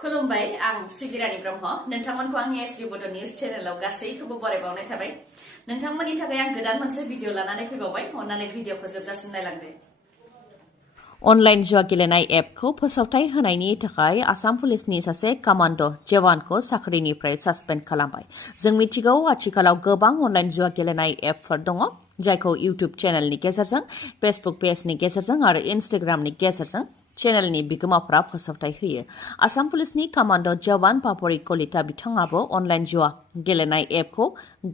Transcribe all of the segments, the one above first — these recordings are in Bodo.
खुलुमबाय आं सिबि रानी ब्रह्म नोंथांमोनखौ आंनि एसबि बड' निउज चेनेलाव गासैखौबो बरायबावनाय थाबाय नोंथांमोननि थाखाय आं गोदान मोनसे भिडिअ लानानै फैबावबाय अन्नानै भिडिअखौ जोबजासिम नायलांदो अनलाइन जुवा गेलेनाय एपखौ फोसावथाय होनायनि थाखाय आसाम पुलिसनि सासे कामान्ड' जवानखौ साख्रिनिफ्राय सासपेन्ड खालामबाय। जों मिथिगौ आथिखालाव गोबां अनलाइन जुवा गेलेनाय एपफोर दङ जायखौ इउट्युब चेनेलनि गेजेरजों फेसबुक पेजनि गेजेरजों आरो इन्स्टाग्रामनि गेजेरजों चेनेलनि बिगोमाफोरा फोसावथाय होयो। आसाम पुलिसनि कामान्ड' जवान पापरि कलिता बिथाङाबो अनलाइन जुवा गेलेनाय एपखौ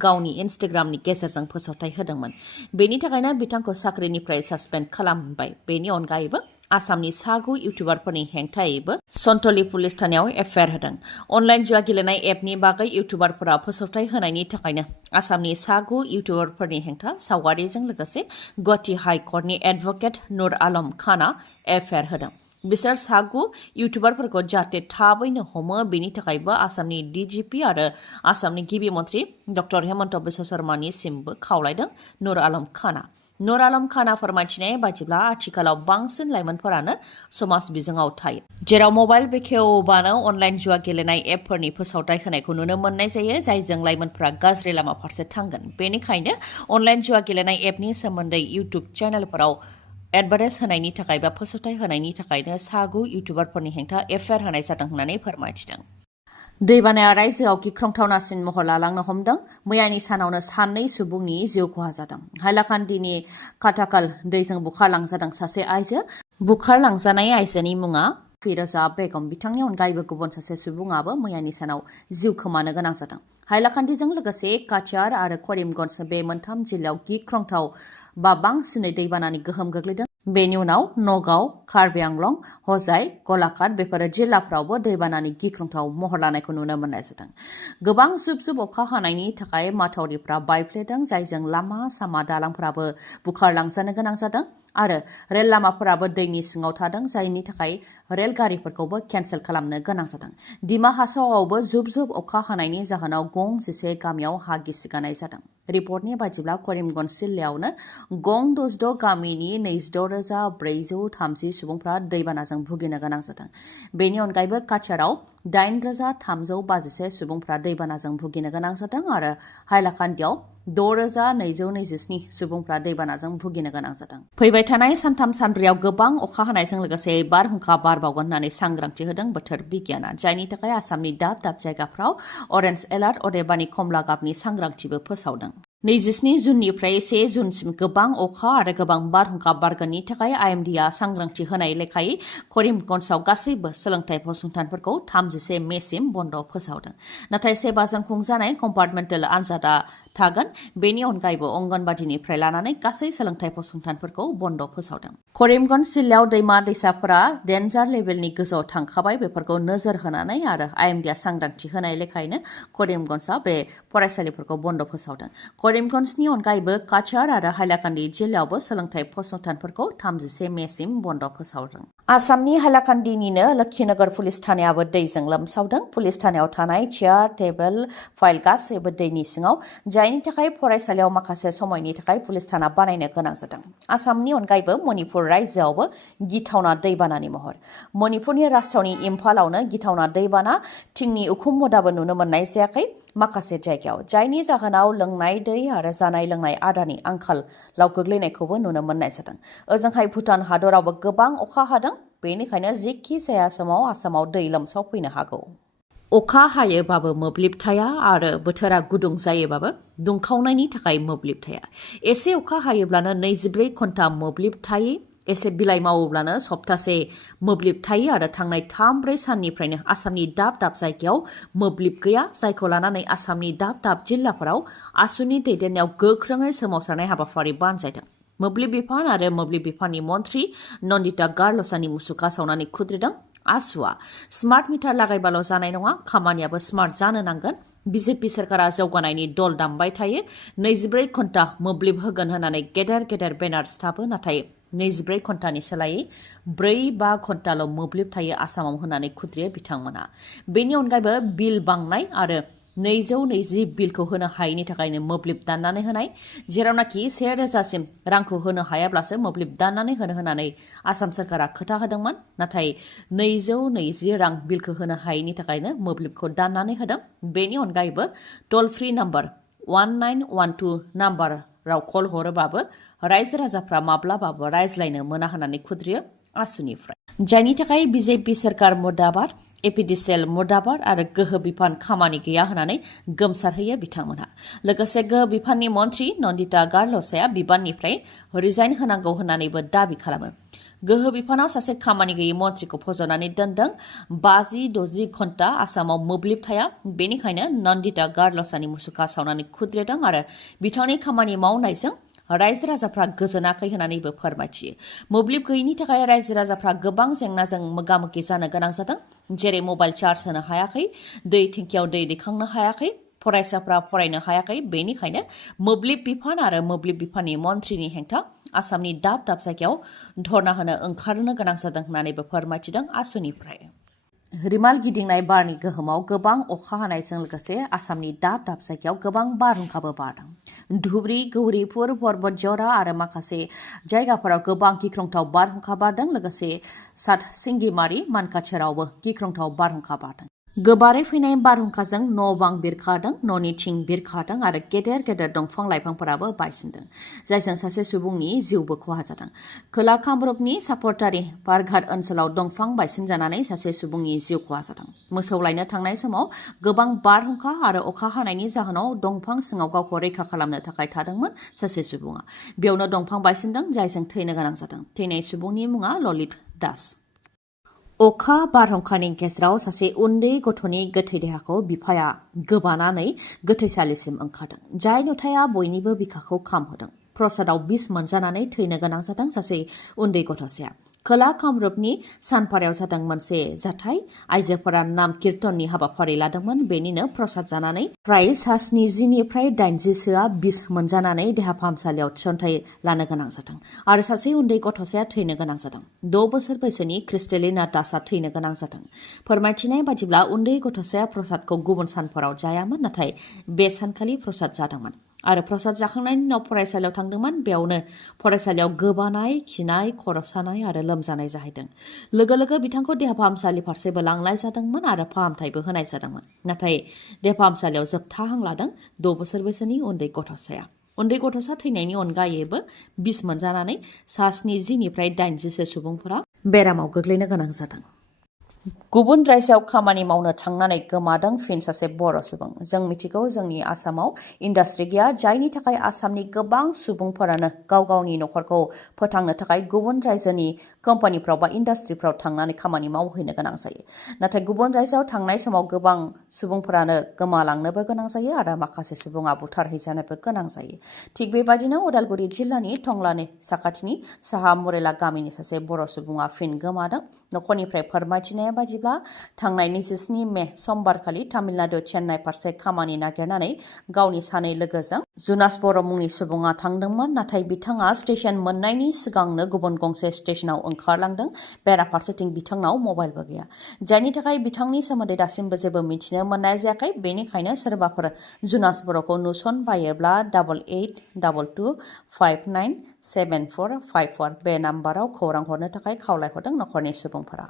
गावनि इन्स्टाग्रामनि गेजेरजों फोसावथाय होदोंमोन। बेनि थाखायनो बिथांखौ साख्रिनिफ्राय सासपेन्ड खालामबाय। बेनि अनगायैबो आसामनि सागु इउटुबारफोरनि हेंथायैबो सन्तलि पुलिस थानायाव एफआइआर होदों। अनलाइन जुवा गेलेनाय एपनि बागै इउटुबारफोरा फोसावथाय होनायनि थाखायनो आसामनि सागु इउटुबारफोरनि हेंथा सावगारिजों लोगोसे गुवाहाटी हाइ कर्टनि एडभकेट नुर आलम खानआ एफआइआर होदों। बिसोर सागु इउटुबारफोरखौ जाहाथे थाबैनो हमो बेनि थाखायबो आसामनि डिजिपि आरो आसामनि गिबि मन्थ्रि डक्टर हेमन्त बिश्व शर्मानिसिमबो खावलायदों नुर आलम खानआ। नुर आलम खानआ फोरमायथिनाय बायदिब्ला आथिखालाव बांसिन लाइमोनफोरानो समाज बिजोङाव थायो, जेराव मबाइल बेखेवबानो अनलाइन जुवा गेलेनाय एपफोरनि फोसावथाय होनायखौ नुनो मोननाय जायो, जायजों लाइमोनफोरा गाज्रि लामा फारसे थांगोन। बेनिखायनो अनलाइन जुवा गेलेनाय एपनि सोमोन्दै इउटुब चेनेलफोराव एडभार्टाइज होनायनि थाखाय बा फोसावथाय होनायनि थाखायनो सागु इउटुबारफोरनि हेंथा एफआइआर होनाय जादों होननानै फोरमायथिदों। दैबानाया रायजोआव गिख्रंथावनासिन महर लालांनो हमदों। मैयानि सानावनो 2 सुबुंनि जिउ खहा जादों। हाइलाकान्दिनि खाथाखाल दैजों बुखारलांजादों सासे आइजो। बुखारलांजानाय आइजोनि मुङा फिरोजा बेगम। बिथांनि अनगायैबो गुबुन सासे सुबुङाबो मैयानि सानाव जिउ खोमानो गोनां जादों। हाइलाकान्दिजों लोगोसे काछार आरो करिमगन्ज बे मोनथाम जिल्लायाव गिख्रंथाव बा बांसिनै दैबानानि गोहोम गोग्लैदों। बेनि उनाव नगाव, कार्बि आंलं, हजाइ, गलाघाट बेफोर जिल्लाफ्रावबो दैबानानि गिख्रंथाव महर लानायखौ नुनो मोननाय जादों। गोबां जुब जुब अखा हानायनि थाखाय माथावरिफ्रा बायफ्लेदों, जायजों लामा सामा दालांफोराबो बुखारलांजानो गोनां जादों आरो रेल लामाफोराबो दैनि सिङाव थादों, जायनि थाखाय रेलगारिफोरखौबो केन्सेल खालामनो गोनां जादों। दिमा हासावआवबो जुब जुब अखा हानायनि जाहोनाव गं 11 गामियाव हा गिसिगानाय जादों। रिपर्टनि बायदिब्ला करिमगन्ज जिल्लायावनो गं 66 गामिनि 26,430 सुबुंफ्रा दैबानाजों भुगिनो गोनां जादों। बेनि अनगायैबो काछाराव 8,351 सुबुंफ्रा दैबानाजों भुगिनो गोनां जादों आरो हाइलाकान्दियाव 6,227 सुबुंफ्रा दैबानाजों भुगिनो गोनां जादों। फैबाय थानाय सानथाम सानब्रैयाव गोबां अखा हानायजों लोगोसे बारहुंखा बारबावगोन होननानै सांग्रांथि होदों बोथोर बिगियाना, जायनि थाखाय आसामनि दाब दाब जायगाफ्राव अरेन्ज एलार्ट अदेबानि कमला गाबनि सांग्रांथिबो फोसावदों। 27 जुननिफ्राय 1 जुनसिम गोबां अखा आरो गोबां बारहुंखा बारगोननि थाखाय आइएमडिआ सांग्रांथि होनाय लेखायै करिमगन्जआव गासैबो सोलोंथाइ फसंथानफोरखौ 31 मेसिम बन्द फोसावदों। नाथाय सेबाजों खुंजानाय कम्पार्टमेन्टेल आनजादा थागोन। बेनि अनगायैबो अंगनबादिनिफ्राय लानानै गासै सोलोंथाइ फसंथानफोरखौ बन्द फोसावदों। करिमगन्ज जिल्लायाव दैमा दैसाफोरा डेन्जार लेभेलनि गोजौआव थांखाबाय। बेफोरखौ नोजोर होनानै आरो आइएमडिआ सांग्रांथि होनाय लेखायैनो करिमगन्जआ बे फरायसालिफोरखौ बन्द फोसावदों। करिमगन्जनि अनगायैबो काछार आरो हाइलाकान्दी जिल्लायावबो सोलोंथाइ फसंथानफोरखौ 31 मेसिम बन्द फोसावदों। आसामनि हाइलाकान्दिनिनो लोक्षीनगर पुलिस थानायाबो दैजों लोमसावदों। पुलिस थानायाव थानाय चेयार, टेबोल, फाइल गासैबो दैनि सिङाव, जायनि थाखाय फरायसालियाव माखासे समायनि थाखाय पुलिस थाना बानायनो गोनां जादों। आसामनि अनगायैबो मणिपुर रायजोआवबो गिथावना दैबानानि महर। मणिपुरनि राजथावनि इम्फालावनो गिथावना दैबाना, थिंनि उखुम मुदाबो नुनो मोननाय जायाखै माखासे जायगायाव, जायनि जाहोनाव लोंनाय दै आरो जानाय लोंनाय आदारनि आंखालाव गोग्लैनायखौबो नुनो मोननाय जादों। ओजोंहाय भुटान हादरावबो गोबां अखा हादों, बेनिखायनो जेखि जाया समाव आसामाव दै लोमसावफैनो हागौ। अखा हायोबाबो मोब्लिब थाया आरो बोथोरा गुदुं जायोबाबो दुंखावनायनि थाखाय मोब्लिब थाया। एसे अखा हायोब्लानो 24 घन्टा मोब्लिब थायो, एसे बिलाइ मावोब्लानो सप्तासे मोब्लिब थायो आरो थांनाय 3-4 साननिफ्रायनो आसामनि दाब दाब जायगायाव मोब्लिब गैया, जायखौ लानानै आसामनि दाब दाब जिल्लाफोराव आसुनि दैदेननायाव गोख्रोङै सोमावसारनाय हाबाफारि बानजायदों। मोब्लिब बिफान आरो मोब्लिब बिफाननि मन्थ्रि नन्दिता गार्लसानि मुसुखा सावनानै खुद्रिदों। आसुआ स्मार्ट मिटार लागायबाल' जानाय नङा, खामानियाबो स्मार्ट जानो नांगोन। बिजेपि सोरखारा जौगानायनि दल दामबाय थायो, 24 घन्टा मोब्लिब होगोन होननानै गेदेर गेदेर बेनार सिथाबो, नाथाय 24 घन्टानि सोलायै 4-5 घन्टाल' मोब्लिब थायो आसामाव होननानै खुद्रियो बिथांमोना। बेनि अनगायैबो बिल बांनाय आरो 220 बिलखौ होनो हायैनि थाखायनो मोब्लिब दाननानै होनाय, जेरावनाखि 1000सिम रांखौ होनो हायाब्लासो मोब्लिब दाननानै होनो होननानै आसाम सरकारा खोथा होदोंमोन। नाथाय 220 रां बिलखौ होनो हायैनि थाखायनो मोब्लिबखौ दाननानै होदों। बेनि अनगायैबो टल फ्रि नाम्बार 1912 नाम्बाराव कल हरोबाबो रायजो राजाफ्रा माब्लाबाबो रायज्लायनो मोना होननानै खुद्रियो आसुनिफ्राय, जायनि थाखाय बिजेपि सरकार मुर्दाबाद, एपिडिसिएल मुर्दाबाद आरो गोहो बिफान खामानि गैया होननानै गोमसारहोयो बिथांमोनहा। लोगोसे गोहो बिफाननि मन्त्रि नन्दिता गारलसाया बिबाननिफ्राय रिजाइन होनांगौ होननानैबो दाबि खालामो। गोहो बिफानाव सासे खामानि गैयै मन्थ्रिखौ फज'नानै दोनदों। 50-60 घन्टा आसामाव मोब्लिब थाया, बेनिखायनो नन्दिता गारलसानि मुसुखा सावनानै खुद्रिदों आरो बिथांनि खामानि मावनायजों रायजो राजाफ्रा गोजोनाखै होननानैबो फोरमायथियो। मोब्लिब गैयिनि थाखाय रायजो राजाफ्रा गोबां जेंनाजों मोगा मोगि जानो गोनां जादों, जेरै मबाइल चार्ज होनो हायाखै, दै टेंकियाव दै दैखांनो हायाखै, फरायसाफ्रा फरायनो हायाखै। बेनिखायनो मोब्लिब बिफान आरो मोब्लिब बिफाननि मन्थ्रिनि हेंथा आसामनि दाब दाब जायगायाव धरना होनो ओंखारनो गोनां जादों होननानैबो फोरमायथिदों आसुनिफ्राय। रिमाल गिदिंनाय बारनि गोहोमाव गोबां अखा हानायजों लोगोसे आसामनि दाब दाब जायगायाव गोबां बारहुंखाबो बारदों। धुबरी, गौरीपुर, पर्बतजरा आरो माखासे जायगाफोराव गोबां गिख्रंथाव बारहुंखा बारदों। लोगोसे सात सिंगिमारि, मानकाछेरावबो गिख्रंथाव बारहुंखा बारदों। गोबारै फैनाय बारहुंखाजों न' बां बिरखारदों, न'नि थिं बिरखारदों आरो गेदेर गेदेर दंफां लाइफांफोराबो बायसिनदों, जायजों सासे सुबुंनि जिउबो खहा जादों। खोला कामरुपनि सापरतारि बारघाट ओनसोलाव दंफां बायसिनजानानै सासे सुबुंनि जिउ खहा जादों। मोसौ लायनो थांनाय समाव गोबां बारहुंखा आरो अखा हानायनि जाहोनाव दंफां सिङाव गावखौ रैखा खालामनो थाखाय थादोंमोन सासे सुबुङा। बेयावनो दंफां बायसिनदों, जायजों थैनो गोनां जादों। थैनाय सुबुंनि मुङा ललित दास। अखा बारहुंखानि गेजेराव सासे उन्दै गथ'नि गोथै देहाखौ बिफाया गोबानानै गोथैसालिसिम ओंखारदों, जाय नुथाया बयनिबो बिखाखौ खामहोदों। प्रसादाव बिस मोनजानानै थैनो गोनां जादों सासे उन्दै गथ'साया। खोला कामरुपनि सानपारायाव जादों मोनसे जाथाय। आइजोफोरा नाम कीर्तननि हाबाफारि लादोंमोन। बेनिनो प्रसाद जानानै फ्राय 70निफ्राय 80सोआ बिस मोनजानानै देहा फाहामसालियाव थिसनथाय लानो गोनां जादों आरो सासे उन्दै गथ'साया थैनो गोनां जादों। 6 बोसोर बैसोनि क्रिस्टेलिना दासआ थैनो गोनां जादों। फोरमायथिनाय बादिब्ला उन्दै गथ'साया प्रसादखौ गुबुन सानफोराव जायामोन, नाथाय बे सानखालि प्रसाद जादोंमोन आरो प्रसाद जाखांनायनि उनाव फरायसालियाव थांदोंमोन। बेयावनो फरायसालियाव गोबानाय, खिनाय, खर' सानाय आरो लोमजानाय जाहैदों। लोगो लोगो बिथांखौ देहा फाहामसालि फारसेबो लांनाय जादोंमोन आरो फाहामथायबो होनाय जादोंमोन। नाथाय देहा फाहामसालियाव जोबथा हां लादों 6 बोसोर बैसोनि उन्दै गथ'साया। उन्दै गथ'सा थैनायनि अनगायैबो बिस मोनजानानै 70निफ्राय 80सो सुबुंफोरा बेरामाव गोग्लैनो गोनां जादों। गुबुन रायजोआव खामानि मावनो थांनानै गोमादों फिन सासे बर' सुबुं। जों मिथिगौ जोंनि आसामाव इन्डास्ट्रि गैया, जायनि थाखाय आसामनि गोबां सुबुंफोरानो गाव गावनि न'खरखौ फोथांनो थाखाय गुबुन रायजोनि कम्पानिफ्राव बा इन्डास्ट्रिफ्राव थांनानै खामानि मावहैनो गोनां जायो। नाथाय गुबुन रायजोआव थांनाय समाव गोबां सुबुंफोरानो गोमालांनोबो गोनां जायो आरो माखासे सुबुङा बुथारहैजानोबो गोनां जायो। थिग बेबायदिनो उदालगुरि जिल्लानि टंलानि साखाथिनि साहा मुरेला गामिनि सासे बर' सुबुङा फिन गोमादों। न'खरनिफ्राय फोरमायथिनाय बादिब्ला थांनाय 27 मे समबारखालि तामिलनाडु चेन्नाइ फारसे खामानि नागिरनानै गावनि सानै लोगोजों जुनास बर' मुंनि सुबुङा थांदोंमोन। नाथाय बिथाङा स्टेशन मोननायनि सिगांनो गुबुन गंसे स्टेशनाव ओंखारलांदों। बेराफारसेथिं बिथांनाव मबाइलबो गैया, जायनि थाखाय बिथांनि सोमोन्दै दासिमबो जेबो मिथिनो मोननाय जायाखै। बेनिखायनो सोरबाफोर जुनास बर'खौ नुसनबायोब्ला 8822597454 बे नाम्बाराव खौरां हरनो थाखाय खावलायहरदों न'खरनि सुबुंफोरा।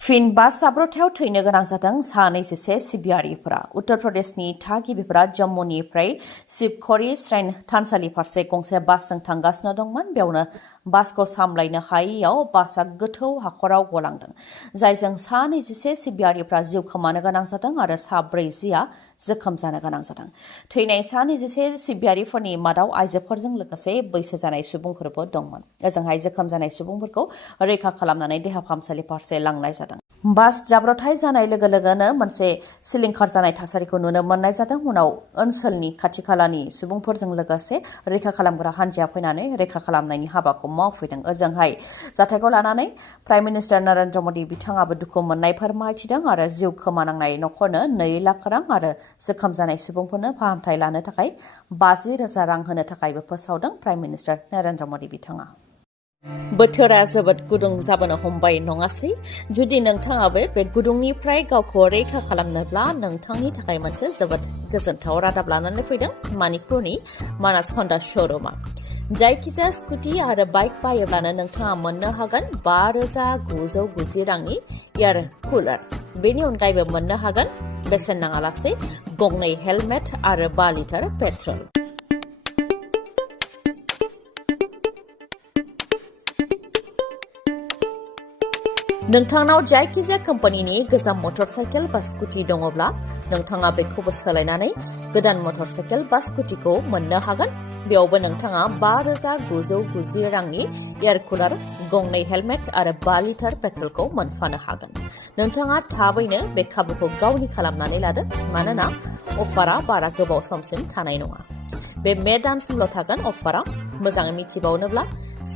फिन बास जाब्रबथायाव थैनो गोनां जादों 21 सिबियारिफोरा। उत्तर प्रदेशनि थागिबिफोरा जम्मुनिफ्राय शिवखरी श्राइन थानसालि फारसे गंसे बासजों थांगासिनो दंमोन। बेयावनो बासखौ सामलायनो हायैयाव बासआ गोथौ हाखराव गलांदों, जायजों 21 सिबियारिफ्रा जिउ खोमानो गोनां जादों आरो 40आ जोखोम जानो गोनां जादों। थैनाय 21 सिबियारिफोरनि मादाव आइजोफोरजों लोगोसे बैसो जानाय सुबुंफोरबो दंमोन। ओजोंहाय जोखोम जानाय सुबुंफोरखौ रैखा खालामनानै देहा फाहामसालि फारसे लांनाय जादों। बास जाब्रबथाय जानाय लोगो लोगोनो मोनसे सिलिंखार जानाय थासारिखौ नुनो मोननाय जादों। उनाव ओनसोलनि खाथि खालानि सुबुंफोरजों लोगोसे रैखा खालामग्रा हान्जाया फैनानै रैखा खालामनायनि हाबाखौ मावफैदों। ओजोंहाय जाथायखौ लानानै प्राइम मिनिस्टार नरेन्द्र मदि बिथाङाबो दुखु मोननाय फोरमायथिदों आरो जिउ खोमानांनाय न'खरनो 2 लाख रां आरो जोखोम जानाय सुबुंफोरनो फाहामथाय लानो थाखाय 50,000 रां होनो थाखायबो फोसावदों प्राइम मिनिस्टार नरेन्द्र मदि बिथाङा। बोथोरा जोबोद गुदुं जाबोनो हमबाय नङासै जुदि नोंथाङाबो बे गुदुंनिफ्राय गावखौ रैखा खालामनोब्ला नोंथांनि थाखाय मोनसे जोबोद गोजोनथाव रादाब लानानै फैदों मणिपुरनि मानास हन्डा श'रुमा जायखिजाया स्कुटि आरो बाइक बायोब्लानो नोंथाङा मोननो हागोन 5,990 रांनि एयार कुलार बेनि अनगायैबो मोननो हागोन बेसेन नाङालासे गंनै हेलमेट आरो 5 लिटार पेट्रल नोंथांनाव जायखिजाया कम्पानिनि गोजाम मटरसाइकेल बा स्कुटि दङब्ला नोंथाङा बेखौबो सोलायनानै गोदान मटरसाइकेल बा स्कुटिखौ मोननो हागोन बेयावबो नोंथाङा 5,990 रांनि एयार कुलार गंनै हेलमेट आरो 5 लिटार पेट्रलखौ मोनफानो हागोन नोंथाङा थाबैनो बे खाबुखौ गावनि खालामनानै लादो मानोना अफारा बारा गोबाव समसिम थानाय नङा बे मे दानसिमल' थागोन अफारा मोजाङै मिथिबावनोब्ला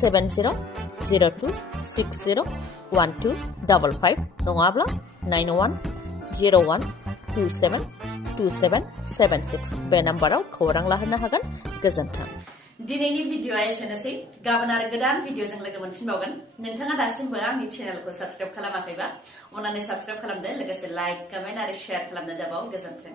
7060601255 नङाब्ला 9101272776 बे नाम्बाराव खौरां लाहरनो हागोन गोजोन्थों दिनैनि भिडिअआ एसेनोसै गाबोन आरो गोदान भिडिअजों लोगो मोनफिनबावगोन नोंथाङा दासिमबो आंनि चेनेलखौ साबस्क्राइब खालामाखैबा अन्नानै साबस्क्राइब खालामदो लोगोसे लाइक कमेन्ट आरो शेयार खालामनो दाबाव गोजोन्थों